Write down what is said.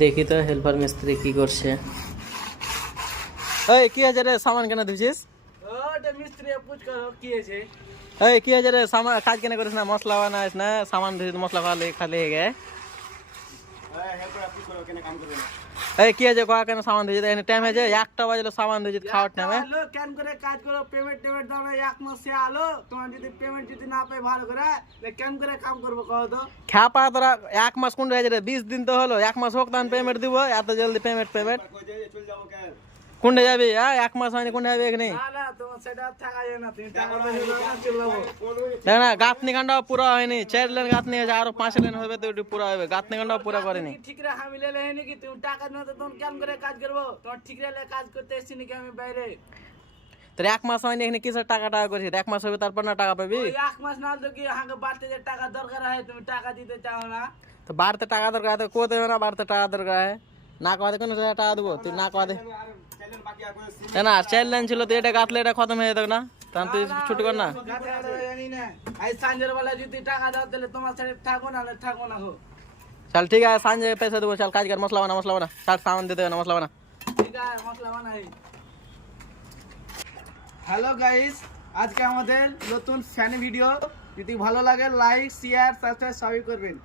দেখি তো হেল্পার মিস্ত্রি কি করছে। এই কি আছে রে, সামান কেন ধুছিস? ওটা মিস্ত্রি পুছ করো কি আছে। এই কি আছে রে, সামান কাজ কেন করিস না, মশলা বানাইস না, সামান ধুছিস মশলা খালি খালি হয়ে গে। হেল্পার পুছ করো কেন কাম করবে না। এই কি আছে কয়া কেন সামান ধুছিস? এনে টাইম হয়েছে 1টা বাজলো, সামান ধুছিস খাওয়ার টাইমে। আলো কেন করে কাজ করো, পেমেন্ট দাও না, এক মাসে আলো তোমার যদি পেমেন্ট যদি না পাই ভালো করে কেন করে কাম করবো কও তো। খ্যাপা তোরা 1 মাস কোন হয়েছে রে, 20 দিন তো হলো, 1 মাস হোক তখন পেমেন্ট দিব, এত জলদি পেমেন্ট কোনটা যাবি? হ্যাঁ 1 মাস হয়নি, কোনটা যাবি এখানে? না না তোমার সেটা থাকা যায় না, তুমি টাকা পয়সা দাও না, চলে যাবো। দেখ না গাঁথনি কান্ডাও পুরো হয়নি, 4 লেন গাঁথনি আছে, আরো 5 লেন হবে তো ওটি পুরো হবে, গাঁথনি কান্ডাও পুরো করেনি। ঠিক রে আমি লেলে হয়নি কি তুমি টাকা না তো তখন কেন করে কাজ করবো, তোমার ঠিক রে কাজ করতে এসেছি নাকি আমি বাইরে। তোর 1 মাস হয়নি এখানে কিসের টাকা করিস? 1 মাস হবে তারপর না টাকা পাবি। ওই এক মাস না তো কি হাঁকে বাড়তে যে টাকা দরকার হয় তুমি টাকা দিতে চাও না। তো বাড়তে টাকা দরকার হয় তো কো দেবে না, বাড়তে টাকা দরকার হয় না কওয়াতে কোনো টাকা দেবো? তুই না কওয়াতে না 4 লাইন ছিল তো, এটা গাঁথলে এটা খতম হয়ে যেত না, তখন তুই ছুটি কর না। জানি না আজ সঞ্জের বেলা যদি টাকা দাও তাহলে তোমার সাথে থাকো না থাকো না গো। চল ঠিক আছে, সাঁঝে পয়সা দেবো, চল কাজ কর, মশলা বানা চল, সামান দিতে হবে না, মশলা বানা। ঠিক আছে মশলা বানাই। হ্যালো গাইস, আজকে আমাদের নতুন ফ্যান ভিডিও, যদি ভালো লাগে লাইক শেয়ার সাবস্ক্রাইব সবই করবেন।